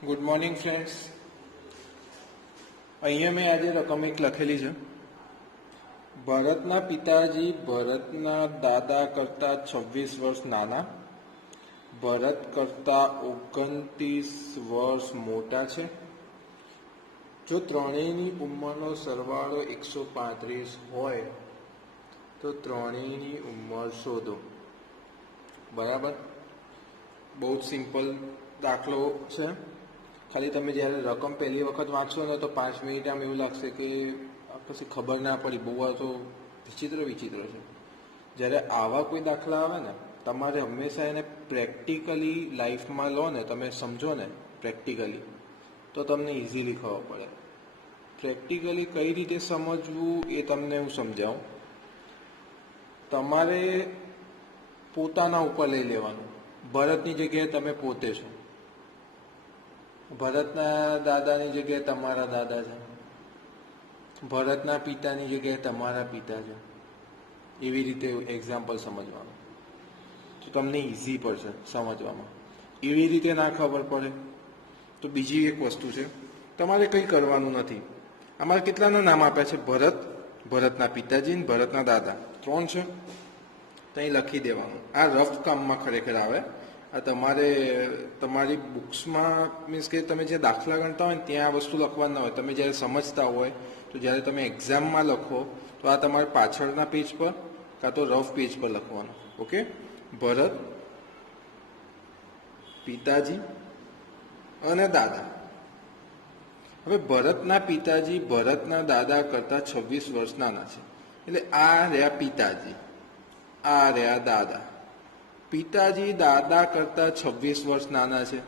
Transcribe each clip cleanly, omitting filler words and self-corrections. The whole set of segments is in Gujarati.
Good morning friends. અહીંયા મેં આજે રકમ એક લખેલી છે. ભરતના પિતાજી ભરતના દાદા કરતા 26 વર્ષ નાના, ભરત કરતા 29 વર્ષ મોટા છે. જો ત્રણેયની ઉંમરનો સરવાળો 135 હોય તો ત્રણેયની ઉંમર શોધો. બરાબર, બહુ જ સિમ્પલ દાખલો છે. ખાલી તમે જ્યારે રકમ પહેલી વખત વાંચશો ને તો 5 મિનિટ આમ એવું લાગશે કે પછી ખબર ના પડી, બહુ આ તો વિચિત્ર છે. જ્યારે આવા કોઈ દાખલા આવે ને તમારે હંમેશા એને પ્રેક્ટિકલી લાઈફમાં લો ને, તમે સમજો ને પ્રેક્ટિકલી, તો તમને ઇઝીલી ખબર પડે. પ્રેક્ટિકલી કઈ રીતે સમજવું એ તમને હું સમજાવું. તમારે પોતાના ઉપર લઈ લેવાનું. ભરતની જગ્યાએ તમે પોતે છો, ભરતના દાદાની જગ્યાએ તમારા દાદા છે, ભરતના પિતાની જગ્યાએ તમારા પિતા છે. એવી રીતે એક્ઝામ્પલ સમજવાનું તો તમને ઇઝી પડશે સમજવામાં. એવી રીતે ના ખબર પડે તો બીજી એક વસ્તુ છે, તમારે કંઈ કરવાનું નથી. અમારે કેટલાના નામ આપ્યા છે? ભરત, ભરતના પિતાજી અને ભરતના દાદા, 3 છે. તો અહીં લખી દેવાનું. આ રફ કામમાં ખરેખર આવે. આ તમારે તમારી બુક્સમાં મીન્સ કે તમે જે દાખલા ગણતા હોય ને ત્યાં આ વસ્તુ લખવા ના હોય. તમે જ્યારે સમજતા હોય તો જ્યારે તમે એક્ઝામમાં લખો તો આ તમારે પાછળના પેજ પર કાં તો રફ પેજ પર લખવાનું. ઓકે, ભરત, પિતાજી અને દાદા. હવે ભરતના પિતાજી ભરતના દાદા કરતા 26 વર્ષ નાના છે. એટલે આ રહ્યા પિતાજી, આ રહ્યા દાદા. પિતાજી દાદા કરતા 26 વર્ષ નાના છે.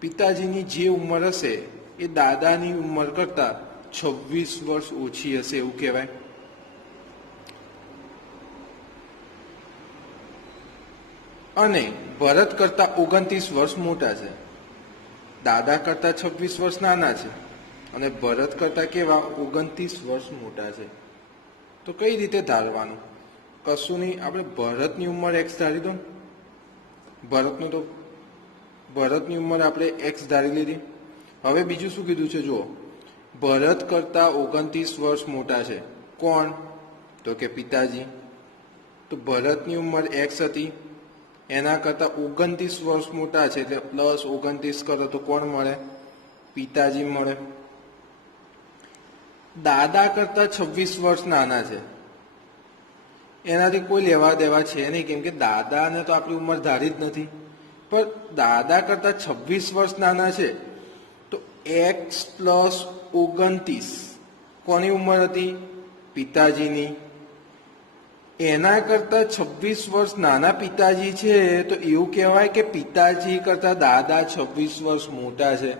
પિતાજીની જે ઉંમર હશે એ દાદાની ઉંમર કરતા 26 વર્ષ ઓછી હશે એવું કહેવાય. અને ભરત કરતા 29 વર્ષ મોટા છે. દાદા કરતા 26 વર્ષ નાના છે અને ભરત કરતા કેવા 29 વર્ષ મોટા છે. તો કઈ રીતે ધારવાનું? કશું નહીં, આપણે ભરતની ઉંમર x ધારી દો. ભરતની ઉંમર આપણે x ધારી લીધી. હવે બીજું શું કીધું છે જુઓ, ભરત કરતા 29 વર્ષ મોટા છે. કોણ? તો કે પિતાજી. તો ભરતની ઉંમર x હતી, એના કરતા 29 વર્ષ મોટા છે એટલે +29 કરો તો કોણ મળે? પિતાજી મળે. દાદા કરતા 26 વર્ષ નાના છે, એનાથી કોઈ લેવા દેવા છે નહીં, કેમ કે દાદાને તો આપણી ઉંમર ધારી જ નથી. પણ દાદા કરતા 26 વર્ષ નાના છે તો x + 29 કોની ઉંમર હતી? પિતાજીની. એના કરતા 26 વર્ષ નાના પિતાજી છે તો એવું કહેવાય કે પિતાજી કરતા દાદા 26 વર્ષ મોટા છે.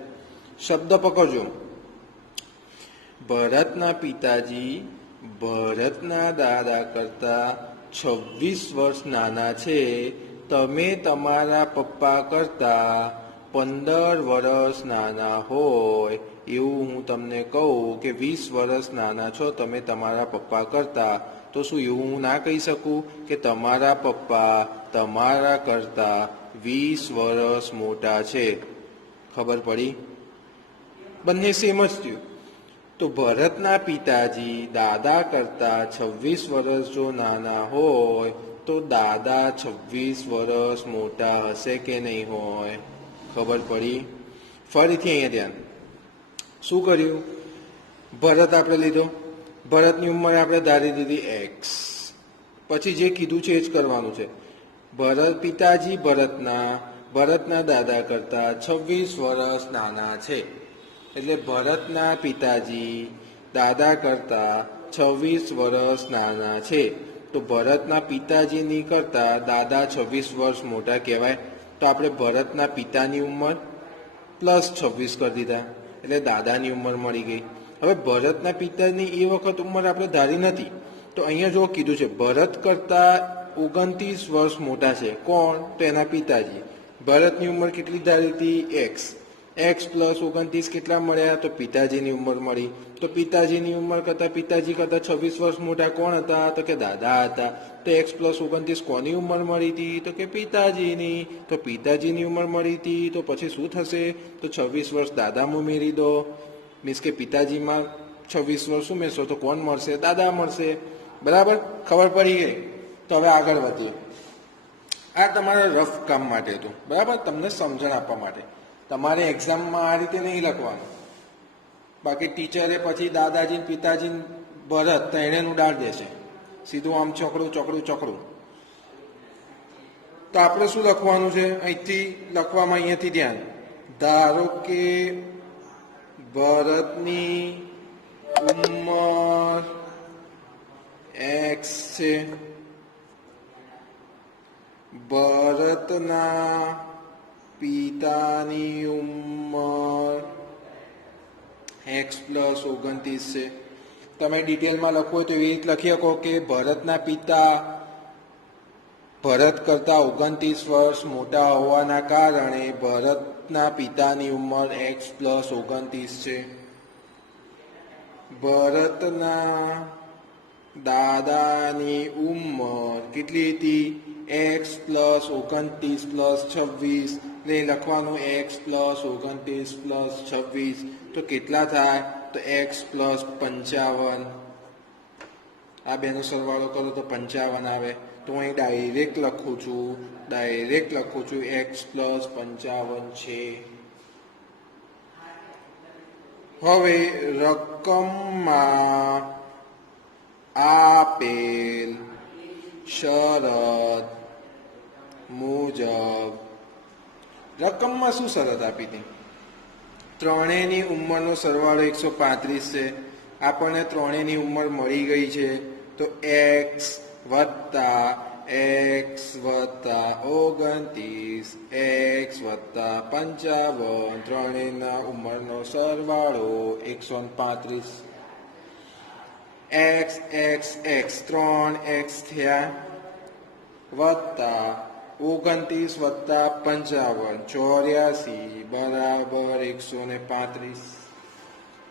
શબ્દ પકડજો. ભરતના પિતાજી ભરતના દાદા કરતા 26 વર્ષ નાના છે. તમે તમારા પપ્પા કરતા 15 વર્ષ નાના હોય એવું હું તમને કહું કે 20 વર્ષ નાના છો તમે તમારા પપ્પા કરતા, તો શું એવું હું ના કહી શકું કે તમારા પપ્પા તમારા કરતા 20 વર્ષ મોટા છે? ખબર પડી? બંને સેમ જ થયું. તો ભરતના પિતાજી દાદા કરતા 26 વર્ષ જો નાના હોય તો દાદા 26 વર્ષ મોટા હશે કે નહીં હોય? ખબર પડી? ફરીથી અહીંયા ધ્યાન. શું કર્યું? ભરત આપણે લીધો, ભરતની ઉંમર આપણે ધારી દીધી x. પછી જે કીધું છે એ જ કરવાનું છે. પિતાજી ભરતના દાદા કરતા 26 વર્ષ નાના છે. એટલે ભરતના પિતાજી દાદા કરતા 26 વર્ષ નાના છે. તો ભરતના પિતાજીની કરતા દાદા 26 વર્ષ મોટા કહેવાય. તો આપણે ભરતના પિતાની ઉંમર +26 કરી દીધા એટલે દાદાની ઉંમર મળી ગઈ. હવે ભરતના પિતાની એ વખત ઉંમર આપણે ધારી નથી, તો અહીંયા જો કીધું છે ભરત કરતા 29 વર્ષ મોટા છે. કોણ? તો એના પિતાજી. ભરતની ઉંમર કેટલી ધારી હતી? x. એક્સ પ્લસ 29 કેટલા મળ્યા? તો પિતાજીની ઉંમર મળી. તો પિતાજીની ઉંમર કરતાં પિતાજી કરતાં 26 વર્ષ મોટા કોણ હતા? તો કે દાદા હતા. તો એક્સ પ્લસ 29 કોની ઉંમર મળી હતી? તો કે પિતાજીની. તો પિતાજીની ઉંમર મળી હતી તો પછી શું થશે? તો 26 વર્ષ દાદામાં ઉમેરી દો. મીન્સ કે પિતાજીમાં 26 વર્ષ ઉમેરશો તો કોણ મળશે? દાદા મળશે. બરાબર, ખબર પડી ગઈ? તો હવે આગળ વધીએ. આ તમારા રફ કામ માટે હતું, બરાબર, તમને સમજણ આપવા માટે. તમારે એક્ઝામમાં આ રીતે નહીં લખવાનું. બાકી ટીચરે પછી દાદાજી પિતાજી ભરત ત્રણેયનું ડાળ દેશે, સીધું આમ ચોકડું ચોકડું ચોકડું. તો આપણે શું લખવાનું છે? અહીંથી લખવામાં અહીંયાથી ધ્યાન. ધારો કે ભરતની ઉંમર એક્સ છે, ભરતના પિતાની ઉંમર એક્સ પ્લસ 29 છે. તમે ડિટેલમાં લખો હોય તો એવી રીતે લખી શકો કે ભરતના પિતા ભરત કરતા 29 વર્ષ મોટા હોવાના કારણે ભરતના પિતાની ઉંમર એક્સ પ્લસ 29 છે. ભરતના દાદાની ઉંમર કેટલી હતી? X plus 29 plus 26. એટલે લખવાનું એક્સ પ્લસ 29 પ્લસ 26. તો કેટલા થાય? તો એક્સ પ્લસ 55. આ બેનો સરવાળો કરો તો 55 આવે. તો હું અહીં ડાયરેક્ટ લખું છું એક્સ પ્લસ 55 છે. હવે રકમમાં આપેલ શરત મુજબ, રકમમાં શું શરત આપી હતી? ત્રણેયની ઉંમરનો સરવાળો 135 છે. આપણને ત્રણેયની ઉંમર મળી ગઈ છે. તો એક્સ વત્તા 29 એક્સ વત્તા 55 ત્રણેયના ઉંમરનો સરવાળો 135. એક્સ એક્સ એક્સ 3x થયા વત્તા 29 વત્તા 55 84 બરાબર 135.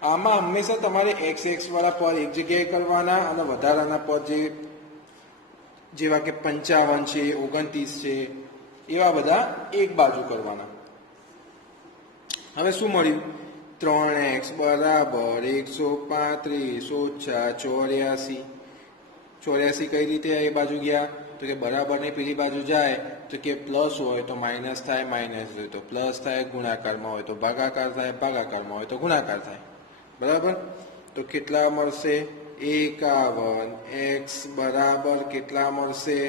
આમાં હંમેશા તમારે એક્સ એક્સ વાળા પદ એક જગ્યાએ કરવાના અને વધારાના પદ જેવા કે 55 છે 29 છે એવા બધા એક બાજુ કરવાના. હવે શું મળ્યું? 3x બરાબર 135 ઓછા 84. 84 કઈ રીતે એ બાજુ ગયા? તો કે બરાબર ને પેલી બાજુ જાય તો કે પ્લસ હોય તો માઇનસ થાય, માઇનસ હોય તો પ્લસ થાય, ગુણાકારમાં હોય તો ભાગાકાર થાય, ભાગાકારમાં હોય તો ગુણાકાર થાય. બરાબર, તો કેટલા મળશે? 51. એક્સ બરાબર કેટલા મળશે?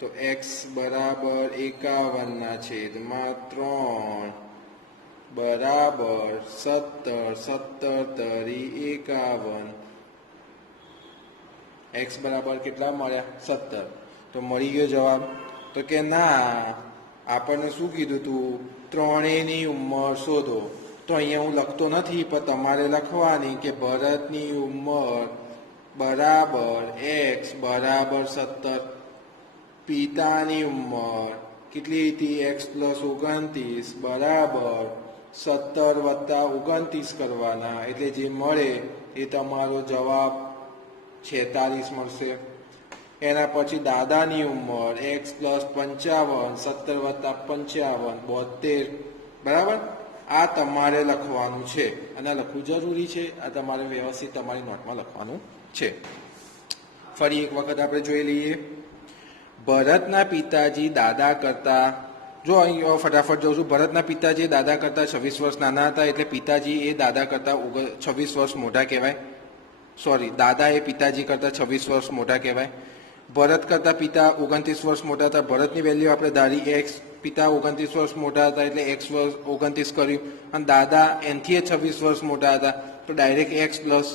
તો એક્સ બરાબર 51 ના છેદમાં 3 બરાબર 17. 17 તરી 51. એક્સ બરાબર કેટલા મળ્યા? 17. તો મળી ગયો જવાબ? તો કે ના, આપણને શું કીધું તું? ત્રણેયની ઉંમર શોધો. તો અહીંયા હું લખતો નથી, પણ તમારે લખવાની કે ભરતની ઉંમર બરાબર એક્સ બરાબર 17. પિતાની ઉંમર કેટલી હતી? એક્સ પ્લસ 29 બરાબર 17 વત્તા 29 કરવાના, એટલે જે મળે એ તમારો જવાબ 46 મળશે. એના પછી દાદાની ઉંમર એક્સ પ્લસ 55 17 વત્તા 55 72. બરાબર, આ તમારે લખવાનું છે અને લખવું જરૂરી છે. આ તમારે વ્યવસ્થિત તમારી નોટમાં લખવાનું છે. ફરી એક વખત આપણે જોઈ લઈએ. ભરતના પિતાજી દાદા કરતા, જો અહીં ફટાફટ જોઉં છું, ભરતના પિતાજી દાદા કરતા 26 વર્ષ નાના હતા, એટલે પિતાજી એ દાદા કરતા 26 વર્ષ મોટા કહેવાય. સોરી, દાદા એ પિતાજી કરતા 26 વર્ષ મોટા કહેવાય. ભરત કરતા પિતા 29 વર્ષ મોટા હતા. ભરતની વેલ્યુ આપણે ધારી એક્સ, પિતા 29 વર્ષ મોટા હતા એટલે એક્સ 29 કર્યું, અને દાદા એનથી 26 વર્ષ મોટા હતા તો ડાયરેક્ટ એક્સ પ્લસ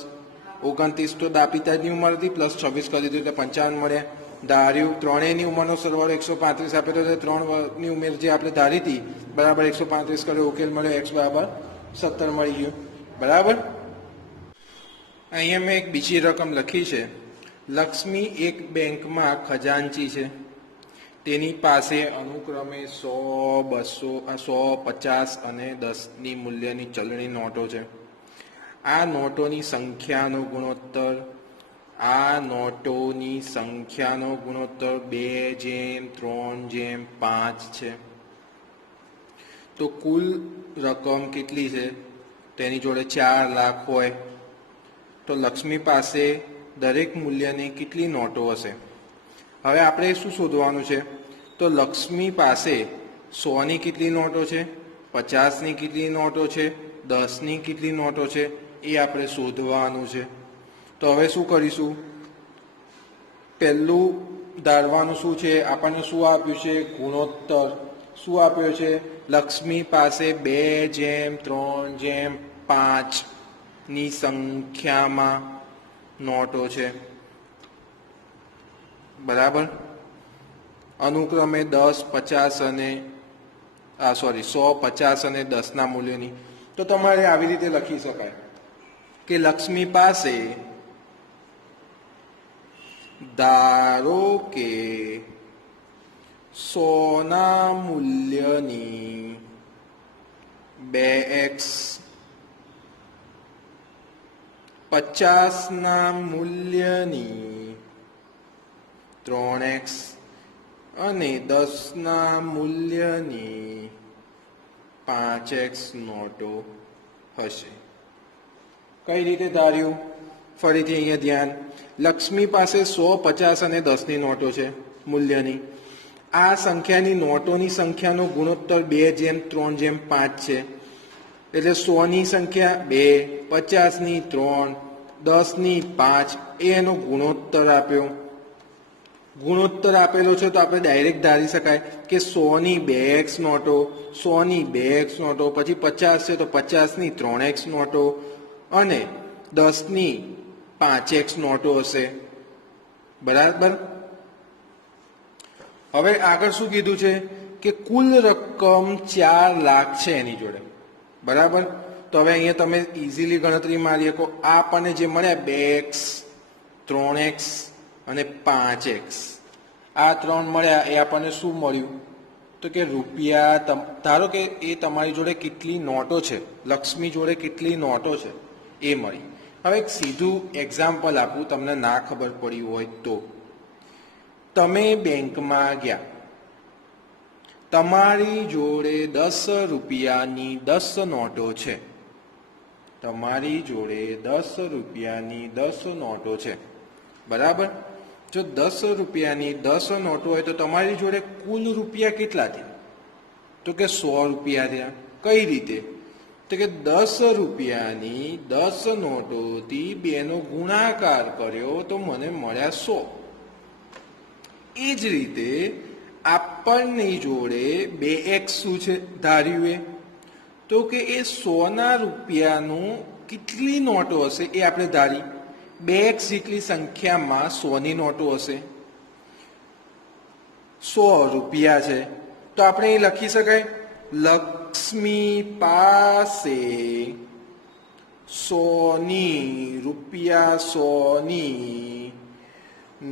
29, તો પિતાની ઉંમર હતી પ્લસ 26 કરી દીધું એટલે 55 મળ્યા. ધાર્યું ત્રણેયની ઉંમરનો સરવાળો 135 આપેલો છે. ત્રણની ઉંમર જે આપણે ધારી હતી બરાબર 135 કર્યો, ઉકેલ મળ્યો એક્સ બરાબર 17 મળી ગયું. બરાબર, અહીંયા મેં એક બીજી રકમ લખી છે. લક્ષ્મી એક બેંકમાં ખજાનચી છે. તેની પાસે અનુક્રમે 100, 200, 100, 50 અને 10ની મૂલ્યની ચલણી નોટો છે. આ નોટોની સંખ્યાનો ગુણોત્તર 2:3:5 છે. તો કુલ રકમ કેટલી છે? તેની જોડે 4 લાખ હોય તો લક્ષ્મી પાસે દરેક મૂલ્યની કેટલી નોટો હશે? હવે આપણે શું શોધવાનું છે? તો લક્ષ્મી પાસે 100ની કેટલી નોટો છે, 50ની કેટલી નોટો છે, 10ની કેટલી નોટો છે, એ આપણે શોધવાનું છે. તો હવે શું કરીશું? પહેલું ધારવાનું શું છે? આપણને શું આપ્યું છે? ગુણોત્તર. શું આપ્યો છે? લક્ષ્મી પાસે 2:3:5ની સંખ્યામાં નોટો છે, બરાબર. અનુક્રમે 10, 50 અને 100, 50 અને 10ના મૂલ્યની. તો તમારે આવી રીતે લખી શકાય કે લક્ષ્મી પાસે, ધારો કે 100ના મૂલ્યની 2x, 50ના મૂલ્યની 3x અને 10ના મૂલ્યની 5x નોટો હશે. કઈ રીતે ધાર્યું? ફરીથી અહીંયા ધ્યાન. લક્ષ્મી પાસે 100, 50 અને 10ની નોટો છે મૂલ્યની. આ સંખ્યાની નોટોની સંખ્યાનો ગુણોત્તર 2:3:5 છે. એટલે 100ની સંખ્યા 2, 50ની 3, 10ની 5 એનો ગુણોત્તર આપ્યો. ગુણોત્તર આપેલો છે તો આપણે ડાયરેક્ટ ધારી શકાય કે 100ની 2x નોટો, 100ની 2x નોટો, પછી 50 છે તો 50ની 3x નોટો અને 10ની 5x નોટો હશે, બરાબર. હવે આગળ શું કીધું છે? કે કુલ રકમ 4 લાખ છે એની જોડે, બરાબર. તો હવે અહીંયા તમે ઇઝીલી ગણતરી મારી શકો. આ આપણને જે મળ્યા 2x, 3x અને 5x, આ 3 મળ્યા. એ આપણને શું મળ્યું? તો કે રૂપિયા. ધારો કે એ તમારી જોડે કેટલી નોટો છે, લક્ષ્મી જોડે કેટલી નોટો છે એ મળી. હવે એક સીધું એક્ઝામ્પલ આપું, તમને ના ખબર પડી હોય તો. તમે બેંકમાં ગયા, તમારી જોડે 10 રૂપિયાની 10 નોટો છે. તમારી જોડે 10 રૂપિયાની 10 નોટો છે, બરાબર. જો 10 રૂપિયાની 10 નોટો હોય તો તમારી જોડે કુલ રૂપિયા કેટલા થયા? તો કે 100 રૂપિયા થયા. કઈ રીતે? તો કે 10 રૂપિયાની 10 નોટોથી 2નો ગુણાકાર કર્યો તો મને મળ્યા 100. એ જ રીતે આપણની જોડે 2x શું છે ધાર્યું એ? તો કે એ 100ના રૂપિયાનું કેટલી નોટો હશે એ આપણે ધારી. 2x જેટલી સંખ્યામાં 100ની નોટો હશે. 100 રૂપિયા છે તો આપણે એ લખી શકાય, લક્ષ્મી પાસે 100ની રૂપિયા 100ની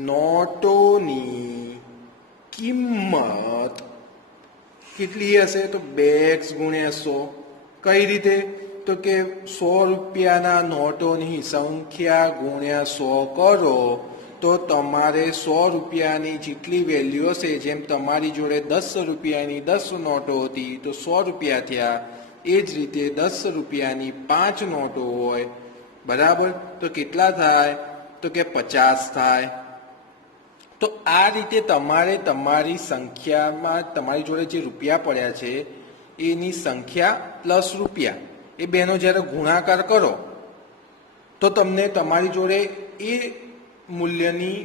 નોટોની કિંમત કેટલી હશે? તો 2x ગુણ્યા 100. કઈ રીતે? તો કે 100 રૂપિયાના નોટોની સંખ્યા ગુણ્યા 100 કરો તો તમારે 100 રૂપિયાની જેટલી વેલ્યુ હશે, જેમ તમારી જોડે 10 રૂપિયાની 10 નોટો હતી તો 100 રૂપિયા થયા, એ જ રીતે 10 રૂપિયાની 5 નોટો હોય, બરાબર. તો કેટલા થાય? તો કે 50 થાય. તો આ રીતે તમારે તમારી સંખ્યામાં તમારી જોડે જે રૂપિયા પડ્યા છે એની સંખ્યા પ્લસ રૂપિયા એ બેનો જ્યારે ગુણાકાર કરો તો તમને તમારી જોડે એ મૂલ્યની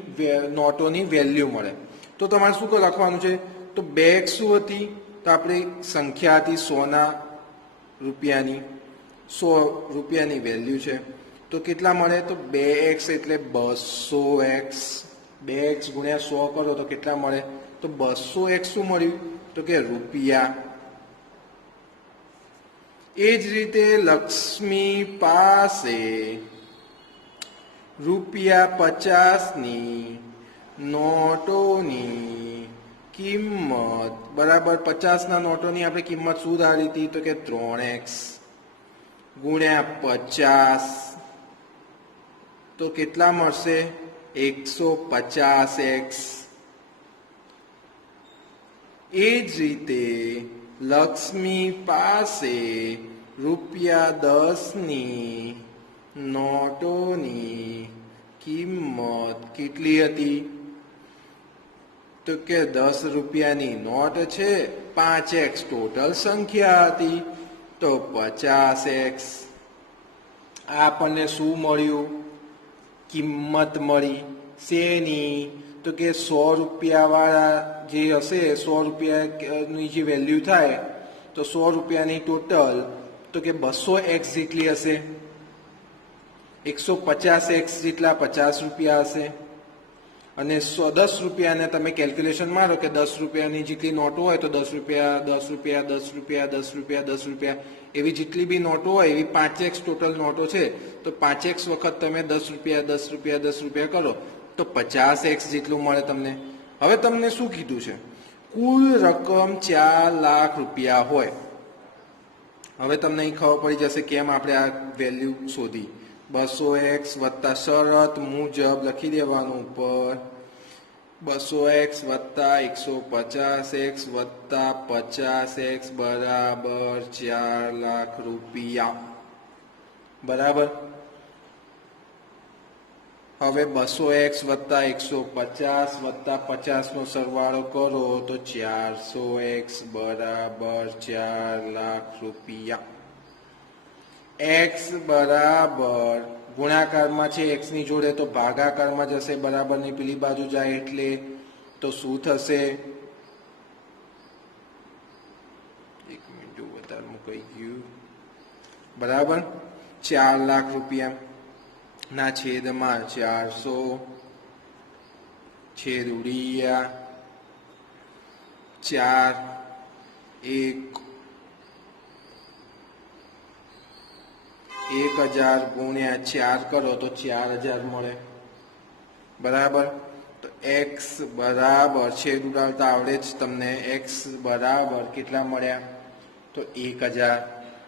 નોટોની વેલ્યુ મળે. તો તમારે શું લખવાનું છે? તો 2x શું હતી? તો આપણે સંખ્યા હતી 100ના રૂપિયાની, 100 રૂપિયાની વેલ્યુ છે. તો કેટલા મળે? તો 2x એટલે 200x. 2x ગુણ્યા 100 કરો તો કેટલા મળે? તો 200x શું મળ્યું? તો કે રૂપિયા. એ જ રીતે લક્ષ્મી પાસે રૂપિયા 50ની નોટોની કિંમત બરાબર 50ના નોટોની આપણે કિંમત શું ધારી હતી તો કે 3x ગુણ્યા 50 તો કેટલા મળશે 150x એ જ રીતે લક્ષ્મી પાસે ₹10ની નોટોની કિંમત કેટલી હતી તો કે 10 રૂપિયાની નોટ છે 5x ટોટલ સંખ્યા હતી તો 50x આપણને શું મળ્યું કિંમત મળી શેની તો કે 100 રૂપિયાવાળા જે હશે 100 રૂપિયાની જે વેલ્યુ થાય તો 100 રૂપિયાની ટોટલ તો કે 200x જેટલી હશે 150x જેટલા 50 રૂપિયા હશે અને 10 રૂપિયાને તમે કેલ્ક્યુલેશન મારો કે 10 રૂપિયાની જેટલી નોટો હોય તો 10 રૂપિયા 10 રૂપિયા 10 રૂપિયા 10 રૂપિયા 10 રૂપિયા એવી જેટલી બી નોટો હોય એવી 5x ટોટલ નોટો છે તો 5x વખત તમે 10 રૂપિયા 10 રૂપિયા 10 રૂપિયા કરો તો 50x જેટલું મળે તમને હવે તમને શું કીધું છે કુલ રકમ 4 લાખ રૂપિયા હોય હવે તમને અહીં ખબર પડી જશે કેમ આપણે આ વેલ્યુ શોધી 200x વત્તા શરત મુજબ લખી દેવાનું ઉપર 200x વત્તા 150x વત્તા 50x બરાબર 4 લાખ રૂપિયા બરાબર હવે 200x વત્તા 150 વત્તા 50 નો સરવાળો કરો તો 400x બરાબર 4 લાખ રૂપિયા x બરાબર ગુણાકારમાં છે x ની જોડે તો ભાગાકારમાં જશે બરાબરની પેલી બાજુ જાય એટલે તો શું થશે એક મિનિટ જો વધારે મુકાઈ ગયું બરાબર 4 લાખ રૂપિયા ના છેદમાં 400 છેદ ઉડિયા 4 1 1000 ગુણ્યા 4 કરો તો 4000 મળે બરાબર તો x બરાબર છેદ ઉડાડતા આવડે જ તમને x બરાબર કેટલા મળ્યા તો 1000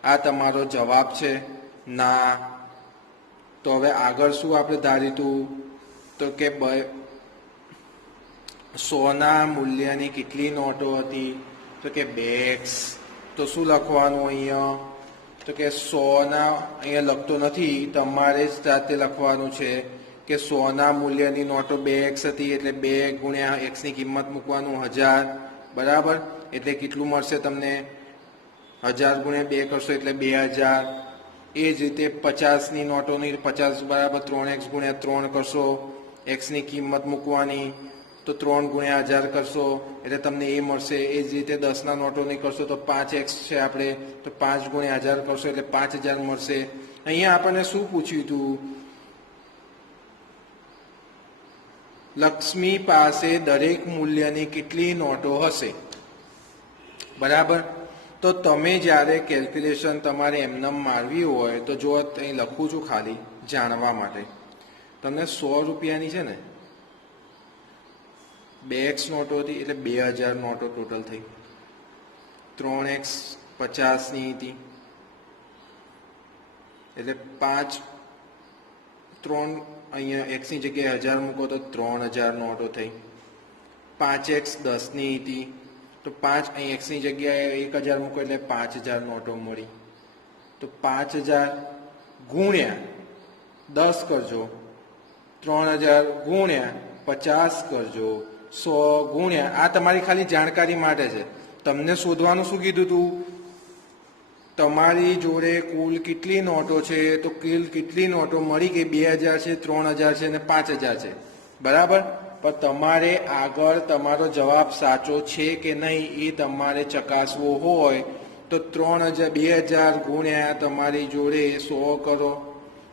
આ તમારો જવાબ છે ના તો હવે આગળ શું આપણે ધારીતું તો કે 100ના મૂલ્યની કેટલી નોટો હતી તો કે 2x તો શું લખવાનું અહીંયા તો કે 100ના અહીંયા લખતો નથી તમારે જ જાતે લખવાનું છે કે 100ના મૂલ્યની નોટો 2x હતી એટલે 2 ગુણ્યા x ની કિંમત મૂકવાનું 1000 બરાબર એટલે કેટલું મળશે તમને 1000 ગુણ્યા 2 કરશો એટલે 2000 એ જ રીતે 50ની નોટોની 50 બરાબર 3x ગુણ્યા 3 કરશો x ની કિંમત મૂકવાની તો 3 ગુણ્યા 1000 કરશો એટલે તમને એ મળશે એ જ રીતે 10ના નોટોની કરશો તો 5x છે આપણે તો 5 ગુણ્યા 1000 કરશો એટલે 5000 મળશે અહીંયા આપણને શું પૂછ્યું હતું લક્ષ્મી પાસે દરેક મૂલ્યની કેટલી નોટો હશે બરાબર તો તમે જ્યારે કેલ્ક્યુલેશન તમારે એમને મારવી હોય તો જો અહીં લખું છું ખાલી જાણવા માટે તમને 100 રૂપિયાની છે ને 2x નોટો હતી એટલે 2000 નોટો ટોટલ થઈ 3x 50ની હતી એટલે 5 3 અહીંયા x ની જગ્યાએ 1000 મૂકો તો 3000 નોટો થઈ 5x 10ની હતી તો 5 અહીં x ની જગ્યાએ 1000 મૂકો એટલે 5000 નોટો મળી તો 5000 ગુણ્યા 10 કરજો 3000 ગુણ્યા 50 કરજો 100 ગુણ્યા આ તમારી ખાલી જાણકારી માટે છે તમને શોધવાનું શું કીધું તું તમારી જોડે કુલ કેટલી નોટો છે તો કુલ કેટલી નોટો મળી ગઈ 2000 છે 3000 છે અને 5000 છે બરાબર પણ તમારે આગળ તમારો જવાબ સાચો છે કે નહીં એ તમારે ચકાસવો હોય તો 2000 ગુણ્યા તમારી જોડે 100 કરો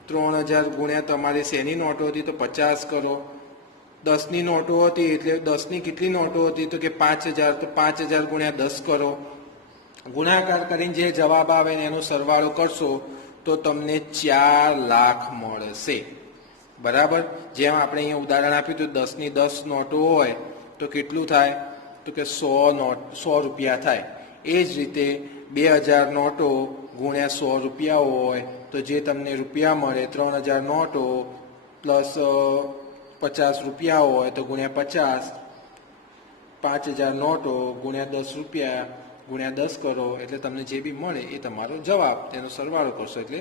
3000 ગુણ્યા તમારી શેની નોટો હતી તો 50 કરો 10ની નોટો હતી એટલે 10ની કેટલી નોટો હતી તો કે 5000 તો 5000 ગુણ્યા 10 કરો ગુણાકાર કરીને જે જવાબ આવે ને એનો સરવાળો કરશો તો તમને 4 લાખ મળશે બરાબર જેમ આપણે અહીંયા ઉદાહરણ આપ્યું તો 10ની 10 નોટો હોય તો કેટલું થાય તો કે 100 રૂપિયા થાય. એ જ રીતે 2000 નોટો ગુણ્યા 100 રૂપિયા હોય તો જે તમને રૂપિયા મળે 3000 નોટો પ્લસ 50 રૂપિયા હોય તો ગુણ્યા 50, 5000 નોટો ગુણ્યા 10 રૂપિયા ગુણ્યા 10 કરો એટલે તમને જે બી મળે એ તમારો જવાબ. તેનો સરવાળો કરશો એટલે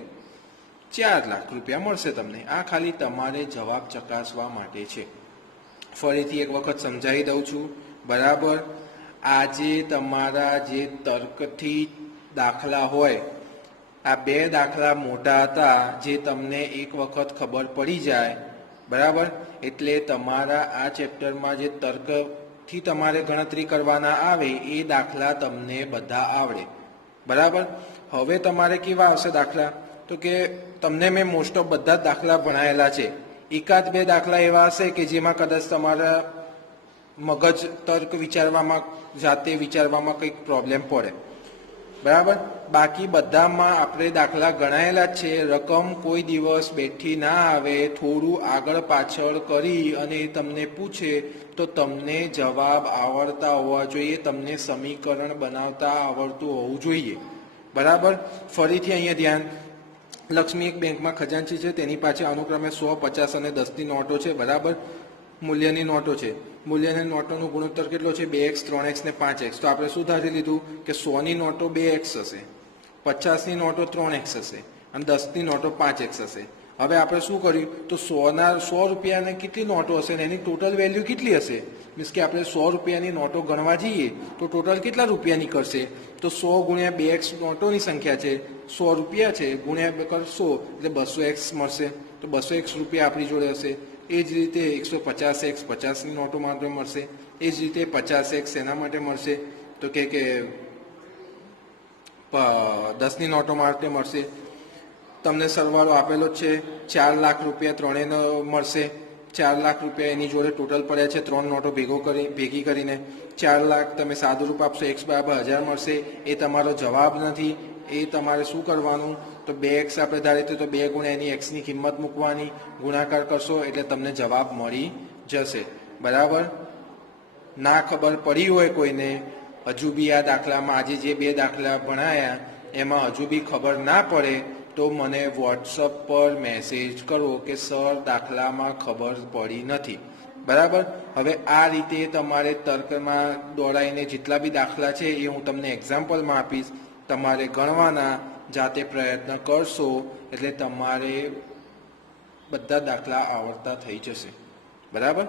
4 લાખ રૂપિયા મળશે તમને. આ ખાલી તમારે જવાબ ચકાસવા માટે છે. ફરીથી એક વખત સમજાવી દઉં છું, બરાબર. આજે તમારા જે તર્કથી દાખલા હોય, આ 2 દાખલા મોટા હતા જે તમને એક વખત ખબર પડી જાય, બરાબર. એટલે તમારા આ ચેપ્ટરમાં જે તર્કથી તમારે ગણતરી કરવાના આવે એ દાખલા તમને બધા આવડે, બરાબર. હવે તમારે કેવા આવશે દાખલા? તો કે તમને મેં મોસ્ટ ઓફ બધા જ દાખલા ભણાયેલા છે. એકાદ 2 દાખલા એવા હશે કે જેમાં કદાચ તમારા મગજ તર્ક વિચારવામાં, જાતે વિચારવામાં કંઈક પ્રોબ્લેમ પડે, બરાબર. બાકી બધામાં આપણે દાખલા ગણાયેલા જ છે. રકમ કોઈ દિવસ બેઠી ના આવે. થોડું આગળ પાછળ કરી અને તમને પૂછે તો તમને જવાબ આવડતા હોવા જોઈએ, તમને સમીકરણ બનાવતા આવડતું હોવું જોઈએ, બરાબર. ફરીથી અહીંયા ધ્યાન, લક્ષ્મી એક બેંકમાં ખજાનચી છે, તેની પાસે અનુક્રમે 100, 50 અને 10ની નોટો છે, બરાબર. મૂલ્યની નોટો છે. મૂલ્યની નોટોનો ગુણોત્તર કેટલો છે? 2x, 3x ને 5x. તો આપણે શું ધારી લીધું કે 100ની નોટો 2x હશે, 50ની નોટો 3x હશે અને 10ની નોટો 5x હશે. હવે આપણે શું કર્યું તો 100 રૂપિયાની કેટલી નોટો હશે ને એની ટોટલ વેલ્યુ કેટલી હશે? મીન્સ કે આપણે 100 રૂપિયાની નોટો ગણવા જઈએ તો ટોટલ કેટલા રૂપિયા નીકળશે? તો 100 ગુણ્યા 2x નોટોની સંખ્યા છે, 100 રૂપિયા છે, ગુણ્યા કરશો એટલે 200x મળશે. તો 200x રૂપિયા આપણી જોડે હશે. એ જ રીતે 150x 50ની નોટો માટે મળશે. એ જ રીતે 50x એના માટે મળશે તો કે 10ની નોટો માટે મળશે. તમને સરવાળો આપેલો જ છે, 4 લાખ રૂપિયા ત્રણેયનો મળશે. 4 લાખ રૂપિયા એની જોડે ટોટલ પડ્યા છે 3 નોટો ભેગી કરીને. 4 લાખ તમે સાદુરૂપ આપશો, x બરાબર 1000 મળશે. એ તમારો જવાબ નથી. એ તમારે શું કરવાનું તો 2x આપણે ધારીએ તો 2 ગુણ્યા એની xની કિંમત મૂકવાની, ગુણાકાર કરશો એટલે તમને જવાબ મળી જશે, બરાબર. ના ખબર પડી હોય કોઈને, હજુ બી આ દાખલામાં આજે જે 2 દાખલા ભણાયા એમાં હજુ બી ખબર ના પડે તો મને વોટ્સઅપ પર મેસેજ કરો કે સર દાખલામાં ખબર પડી નથી, બરાબર. હવે આ રીતે તમારે તર્કમાં દોડાઈને જેટલા બી દાખલા છે એ હું તમને એક્ઝામ્પલમાં આપીશ. તમારે ગણવાના, જાતે પ્રયત્ન કરશો એટલે તમારે બધા દાખલા આવડતા થઈ જશે, બરાબર.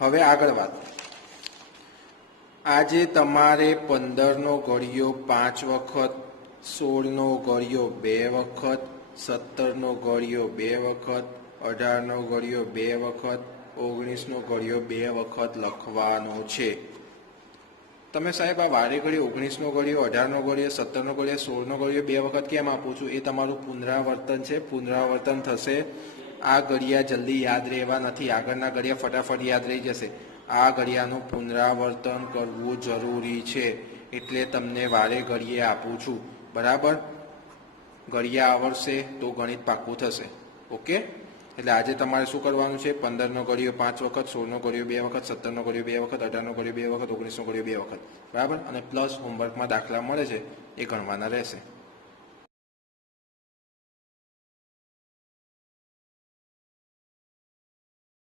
હવે આગળ વાત, આજે તમારે 15નો ઘડિયો 5 વખત, 16નો ઘડિયો 2 વખત, 17નો ઘડિયો 2 વખત, 18નો ઘડિયો 2 વખત, 19નો ઘડિયો 2 વખત લખવાનો છે. તમે સાહેબ આ વારે ઘડીએ 19નો ઘડિયો, 18નો ઘડિયો, 17નો ઘડિયો, 16નો ઘડિયો 2 વખત કેમ આપું છું? એ તમારું પુનરાવર્તન છે, પુનરાવર્તન થશે. આ ઘડિયા જલ્દી યાદ રહેવા નથી, આગળના ઘડિયા ફટાફટ યાદ રહી જશે. આ ઘડિયાનું પુનરાવર્તન કરવું જરૂરી છે, એટલે તમને વારે ઘડીએ આપું છું, બરાબર. ઘડિયા આવડશે તો ગણિત પાક્કું થશે, ઓકે. એટલે આજે તમારે શું કરવાનું છે? 15નો ઘડિયો 5 વખત, 16નો ઘડિયો 2 વખત, 17નો ઘડિયો 2 વખત, 18નો ઘડિયો 2 વખત, 19નો ઘડિયો 2 વખત, બરાબર. અને પ્લસ હોમવર્કમાં દાખલા મળે છે એ ગણવાના રહેશે.